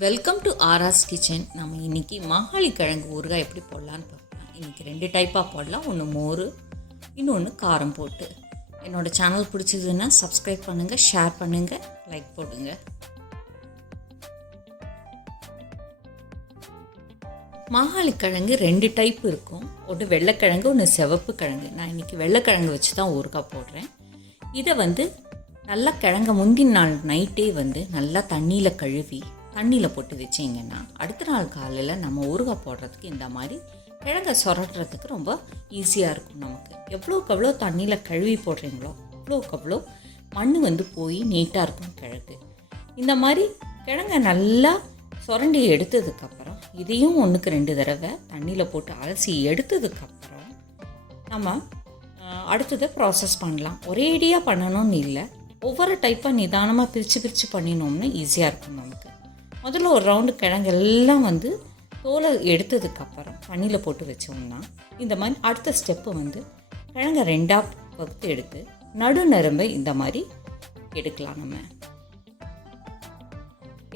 Welcome to ஆர்ஆர்ஸ் kitchen. நம்ம இன்றைக்கி மாகாளி கிழங்கு ஊறுகாய் எப்படி போடலான்னு பார்க்கலாம். இன்றைக்கி 2 டைப்பாக போடலாம். ஒன்று மோர், இன்னொன்று காரம் போட்டு. என்னோடய சேனல் பிடிச்சதுன்னா சப்ஸ்கிரைப் பண்ணுங்கள், ஷேர் பண்ணுங்கள், லைக் போடுங்க. மாகாளி கிழங்கு 2 டைப் இருக்கும். ஒன்று வெள்ளைக்கிழங்கு, ஒன்று சிவப்பு கிழங்கு. நான் இன்றைக்கி வெள்ளைக்கிழங்கு வச்சு தான் ஊறுகாய் போடுறேன். இதை நல்லா கிழங்க முந்தின நாள் நைட்டே நல்லா தண்ணியில் கழுவி தண்ணியில் போட்டு வச்சிங்கன்னா அடுத்த நாள் காலையில் நம்ம ஊறுகாய் போடுறதுக்கு இந்த மாதிரி கிழங்கை சுரட்டுறதுக்கு ரொம்ப ஈஸியாக இருக்கும். நமக்கு எவ்வளோக்கு எவ்வளோ தண்ணியில் கழுவி போடுறீங்களோ அவ்வளோக்கு அவ்வளோ மண் போய் நீட்டாக இருக்கும் கிழங்கு. இந்த மாதிரி கிழங்கை நல்லா சுரண்டி எடுத்ததுக்கப்புறம் இதையும் 1க்கு 2 தடவை தண்ணியில் போட்டு அலசி எடுத்ததுக்கப்புறம் நம்ம அடுத்ததை ப்ராசஸ் பண்ணலாம். ஒரேடியாக பண்ணணும்னு இல்லை, ஒவ்வொரு டைப்பாக நிதானமாக பிரித்து பண்ணினோம்னா ஈஸியாக இருக்கும் நமக்கு. முதல்ல ஒரு ரவுண்டு கிழங்கெல்லாம் தோலை எடுத்ததுக்கப்புறம் தண்ணியில் போட்டு வச்சோம்னா இந்த மாதிரி அடுத்த ஸ்டெப்பு கிழங்கை 2ஆக வகுத்து எடுத்து நடுநரம்பை இந்த மாதிரி எடுக்கலாம். நம்ம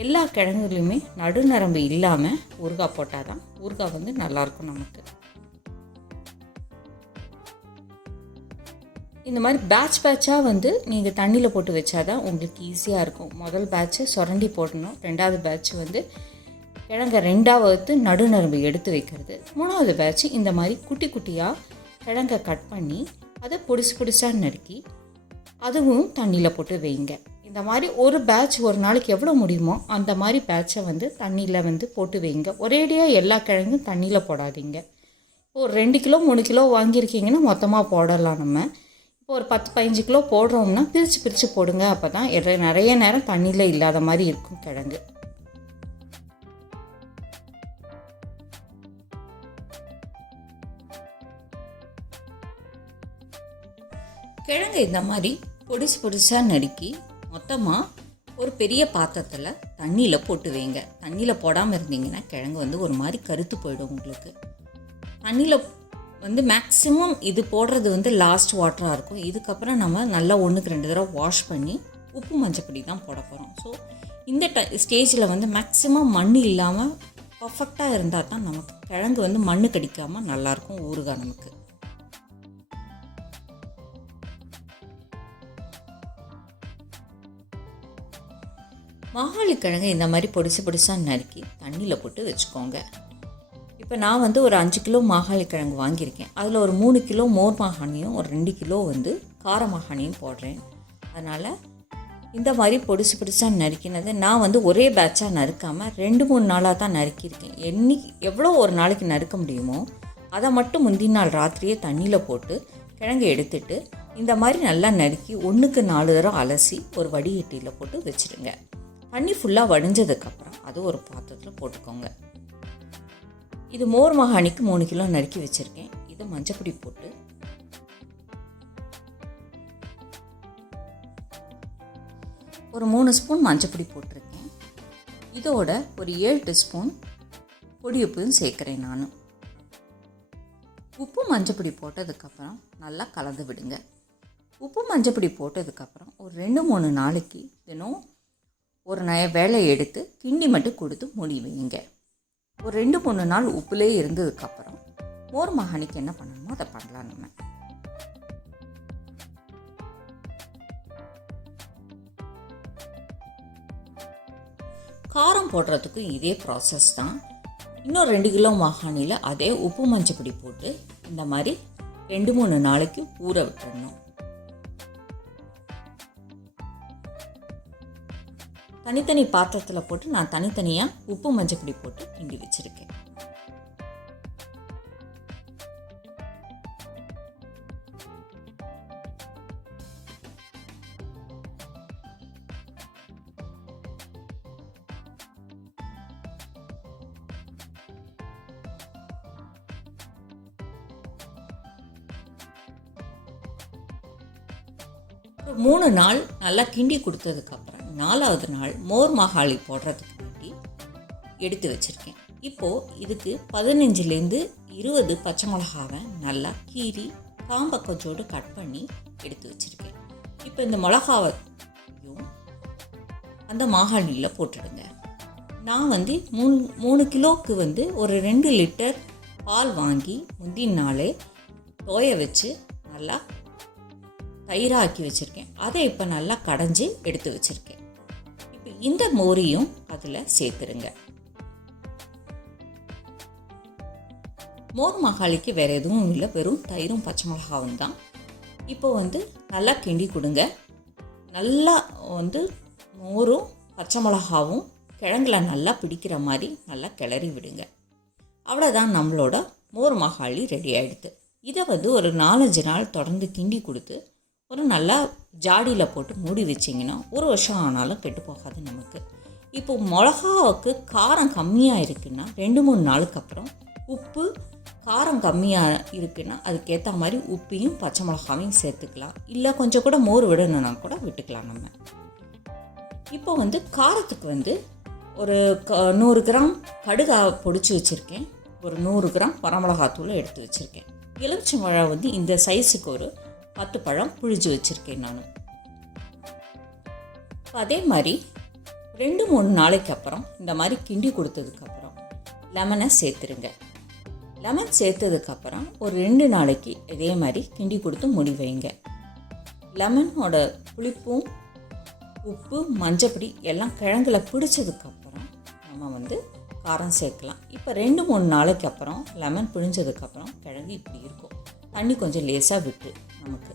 எல்லா கிழங்குலையுமே நடுநரம்பு இல்லாமல் ஊறுகாய் போட்டால் தான் ஊறுகாய் நல்லாயிருக்கும் நமக்கு. இந்த மாதிரி பேட்சாக நீங்கள் தண்ணியில் போட்டு வச்சாதான் உங்களுக்கு ஈஸியாக இருக்கும். முதல் பேட்சை சுரண்டி போடணும், 2வது பேட்ச் கிழங்கை 2ஆக வகுத்து நடுநரம்பு எடுத்து வைக்கிறது, 3வது பேட்ச் இந்த மாதிரி குட்டி குட்டியாக கிழங்கை கட் பண்ணி அதை பொடிசாக நறுக்கி அதுவும் தண்ணியில் போட்டு வைங்க. இந்த மாதிரி ஒரு பேட்ச் ஒரு நாளைக்கு எவ்வளோ முடியுமோ அந்த மாதிரி பேட்சை தண்ணியில் போட்டு வைங்க. ஒரேடியாக எல்லா கிழங்கும் தண்ணியில் போடாதீங்க. ஒரு 2 கிலோ 3 கிலோ வாங்கியிருக்கீங்கன்னா மொத்தமாக போடலாம். நம்ம இப்போ ஒரு 10-15 கிலோ போடுறோம்னா பிரித்து போடுங்க. அப்போ தான் நிறைய நேரம் தண்ணியில் இல்லாத மாதிரி இருக்கும் கிழங்கு. கிழங்கு இந்த மாதிரி பொடிசாக நறுக்கி மொத்தமாக ஒரு பெரிய பாத்திரத்தில் தண்ணியில் போட்டு வைங்க. தண்ணியில் போடாமல் இருந்தீங்கன்னா கிழங்கு ஒரு மாதிரி கருத்து போயிடும் உங்களுக்கு. தண்ணியில் மேக்ஸிமம் இது போடுறது லாஸ்ட் வாட்டராக இருக்கும். இதுக்கப்புறம் நம்ம நல்லா 1க்கு 2 தடவை வாஷ் பண்ணி உப்பு மஞ்சப்பொடி தான் போட போகிறோம். ஸோ இந்த ஸ்டேஜில் மேக்ஸிமம் மண் இல்லாமல் பர்ஃபெக்டாக இருந்தால் தான் நமக்கு கிழங்கு மண் கடிக்காமல் நல்லாயிருக்கும் ஊறுகாய் நமக்கு. மாகாளி கிழங்கு இந்த மாதிரி பொடிசாக நறுக்கி தண்ணியில் போட்டு வச்சுக்கோங்க. இப்போ நான் ஒரு 5 கிலோ மாகாளி கிழங்கு வாங்கியிருக்கேன். அதில் ஒரு 3 கிலோ மோர் மாகாணியும் ஒரு 2 கிலோ கார மாகாணியும் போடுறேன். அதனால் இந்த மாதிரி பொடிசாக நறுக்கினது நான் ஒரே பேட்சாக நறுக்காமல் 2-3 நாளாக தான் நறுக்கியிருக்கேன். எவ்வளோ ஒரு நாளைக்கு நறுக்க முடியுமோ அதை மட்டும் முந்தின நாள் ராத்திரியே தண்ணியில் போட்டு கிழங்கு எடுத்துட்டு இந்த மாதிரி நல்லா நறுக்கி 1க்கு 4 தடவை அலசி ஒரு வடிகட்டியில் போட்டு வச்சுடுங்க. தண்ணி ஃபுல்லாக வடிஞ்சதுக்கப்புறம் அது ஒரு பாத்திரத்தில் போட்டுக்கோங்க. இது மோர் மாகாணிக்கு 3 கிலோ நறுக்கி வச்சுருக்கேன். இதை மஞ்சப்பொடி போட்டு ஒரு 3 ஸ்பூன் மஞ்சப்பொடி போட்டிருக்கேன். இதோட ஒரு 7 டீஸ்பூன் பொடி உப்பும் சேர்க்குறேன். நான் உப்பு மஞ்சப்பொடி போட்டதுக்கப்புறம் நல்லா கலந்து விடுங்க. உப்பு மஞ்சப்பொடி போட்டதுக்கப்புறம் ஒரு 2-3 நாளைக்கு தினம் ஒரு வேலை எடுத்து கிண்டி மட்டும் கொடுத்து மூடி வைங்க. ஒரு 2-3 நாள் உப்புலே இருந்ததுக்கப்புறம் மோர் மாகாணிக்கு என்ன பண்ணணுமோ அதை பண்ணலாம். நம்ம காரம் போடுறதுக்கும் இதே ப்ராசஸ் தான். இன்னும் 2 கிலோ மாகாணியில் அதே உப்பு மஞ்சப்பொடி போட்டு இந்த மாதிரி 2-3 நாளைக்கு ஊற விட்டுடணும். தனித்தனி பாத்திரத்தில் போட்டு நான் தனித்தனியாக உப்பு மஞ்சப்பொடி போட்டு கிண்டி வச்சுருக்கேன். ஒரு 3 நாள் நல்லா கிண்டி கொடுத்ததுக்கப்புறம் 4வது நாள் மோர் மாகாளி போடுறதுக்கு வேண்டி எடுத்து வச்சுருக்கேன். இப்போது இதுக்கு 15லேருந்து 20 பச்சை மிளகாவை நல்லா கீறி காம்பை கொஞ்சோடு கட் பண்ணி எடுத்து வச்சுருக்கேன். இப்போ இந்த மிளகாவையும் அந்த மாகாளியில் போட்டுடுங்க. நான் வந்து 3 கிலோவுக்கு வந்து ஒரு 2 லிட்டர் பால் வாங்கி முந்தின நாளே தோய வச்சு நல்லா தயிராக்கி வச்சுருக்கேன். அதை இப்போ நல்லா கடைஞ்சி எடுத்து வச்சுருக்கேன். இப்போ இந்த மோரையும் அதில் சேர்த்துருங்க. மோர் மகாலிக்கு வேறு எதுவும் இல்லை, வெறும் தயிரும் பச்சை மிளகாவும் தான். இப்போ வந்து நல்லா கிண்டி கொடுங்க. நல்லா வந்து மோரும் பச்சை மிளகாவும் கிழங்குல நல்லா பிடிக்கிற மாதிரி நல்லா கிளறி விடுங்க. அவ்வளோதான், நம்மளோட மோர் மகாலி ரெடி ஆகிடுது. இதை வந்து ஒரு 4-5 நாள் தொடர்ந்து கிண்டி கொடுத்து ஒரு நல்லா ஜாடியில் போட்டு மூடி வச்சிங்கன்னா 1 வருஷம் ஆனாலும் கெட்டு போகாது நமக்கு. இப்போ மிளகாவுக்கு காரம் கம்மியாக இருக்குன்னா 2-3 நாளுக்கு அப்புறம் உப்பு, காரம் கம்மியாக இருக்குன்னா அதுக்கேற்ற மாதிரி உப்பையும் பச்சை மிளகாவையும் சேர்த்துக்கலாம். இல்லை கொஞ்சம் கூட மோர் விடணுன்னா கூட விட்டுக்கலாம் நம்ம. இப்போ வந்து காரத்துக்கு வந்து ஒரு 100 கிராம் கடுகா பொடிச்சு வச்சுருக்கேன். ஒரு 100 கிராம் வரமிளகாத்தூள் எடுத்து வச்சுருக்கேன். எலுமிச்சம்பழம் வந்து இந்த சைஸுக்கு ஒரு 10 பழம் புழிஞ்சு வச்சுருக்கேன் நான். அதே மாதிரி 2-3 நாளைக்கு அப்புறம் இந்த மாதிரி கிண்டி கொடுத்ததுக்கப்புறம் லெமனை சேர்த்துருங்க. லெமன் சேர்த்ததுக்கப்புறம் ஒரு 2 நாளைக்கு இதே மாதிரி கிண்டி கொடுத்து மூடி வைங்க. லெமனோட புளிப்பும் உப்பு, மஞ்சப்பொடி எல்லாம் கிழங்குல பிடிச்சதுக்கப்புறம் நம்ம வந்து காரம் சேர்க்கலாம். இப்போ 2-3 நாளைக்கு அப்புறம் லெமன் பிழிஞ்சதுக்கப்புறம் கிழங்கு இப்படி இருக்கும். தண்ணி கொஞ்சம் லேசாக விட்டு நமக்கு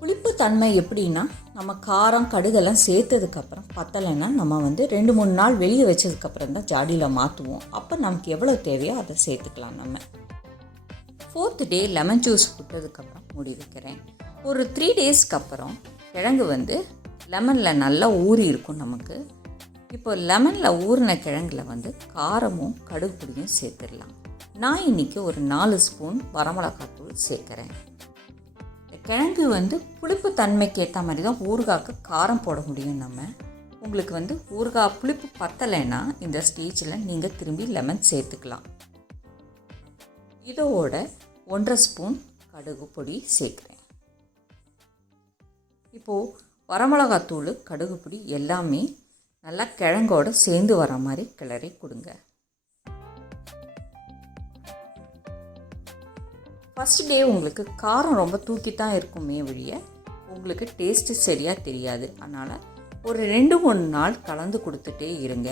புளிப்பு தன்மை எப்படின்னா, நம்ம காரம் கடுகெல்லாம் சேர்த்ததுக்கப்புறம் பத்தலைன்னா நம்ம வந்து 2-3 நாள் வெளியே வச்சதுக்கப்புறம் தான் ஜாடியில் மாற்றுவோம். அப்போ நமக்கு எவ்வளோ தேவையோ அதை சேர்த்துக்கலாம் நம்ம. 4th டே லெமன் ஜூஸ் விட்டதுக்கப்புறம் மூடி வைக்கிறேன். ஒரு 3 டேஸ்க்கு அப்புறம் கிழங்கு வந்து லெமனில் நல்லா ஊறி இருக்கும் நமக்கு. இப்போ லெமனில் ஊறின கிழங்குல வந்து காரமும் கடுகு பொடியும் சேர்த்துடலாம். நான் இன்றைக்கி ஒரு 4 ஸ்பூன் வரமிளகாத்தூள் சேர்க்குறேன். கிழங்கு வந்து புளிப்பு தன்மைக்கு ஏற்ற மாதிரி தான் ஊறுகாய்க்கு காரம் போட முடியும் நம்ம. உங்களுக்கு வந்து ஊறுகாய் புளிப்பு பத்தலைன்னா இந்த ஸ்டேஜில் நீங்கள் திரும்பி லெமன் சேர்த்துக்கலாம். இதோட 1.5 ஸ்பூன் கடுகு பொடி சேர்க்குறேன். இப்போது வரமிளகாத்தூள், கடுகு பொடி எல்லாமே நல்லா கிழங்கோட சேர்ந்து வர மாதிரி கிளறி கொடுங்க. ஃபஸ்ட் டே உங்களுக்கு காரம் ரொம்ப தூக்கித்தான் இருக்குமே வழிய உங்களுக்கு டேஸ்ட்டு சரியாக தெரியாது. அதனால் ஒரு 2-3 நாள் கலந்து கொடுத்துட்டே இருங்க.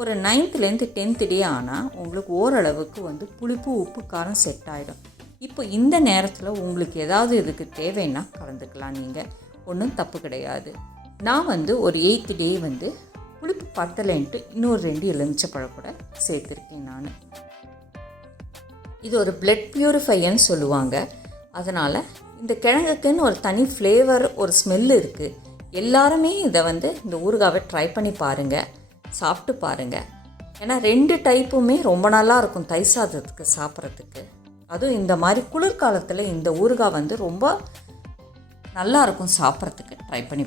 ஒரு 9th 10th டே ஆனால் உங்களுக்கு ஓரளவுக்கு வந்து புளிப்பு, உப்பு, காரம் செட் ஆகிடும். இப்போ இந்த நேரத்தில் உங்களுக்கு ஏதாவது இதுக்கு தேவைன்னா கலந்துக்கலாம். நீங்கள் ஒன்றும் தப்பு கிடையாது. நான் வந்து ஒரு 8th டே வந்து புளிப்பு பத்தலைன்ட்டு இன்னொரு 2 எலுமிச்சப்பழம் கூட சேர்த்துருக்கேன் நான். இது ஒரு பிளட் பியூரிஃபையர்னு சொல்லுவாங்க. அதனால் இந்த கிழங்குக்குன்னு ஒரு தனி ஃப்ளேவர், ஒரு ஸ்மெல் இருக்குது. எல்லாருமே இதை வந்து இந்த ஊறுகாவை ட்ரை பண்ணி பாருங்கள், சாப்பிட்டு பாருங்கள். ஏன்னா 2 டைப்புமே ரொம்ப நல்லா இருக்கும் தயிர் சாதத்துக்கு சாப்பிட்றதுக்கு. அதுவும் இந்த மாதிரி குளிர்காலத்தில் இந்த ஊறுகாய் வந்து ரொம்ப நல்லா இருக்கும் சாப்பிட்றதுக்கு. ட்ரை பண்ணி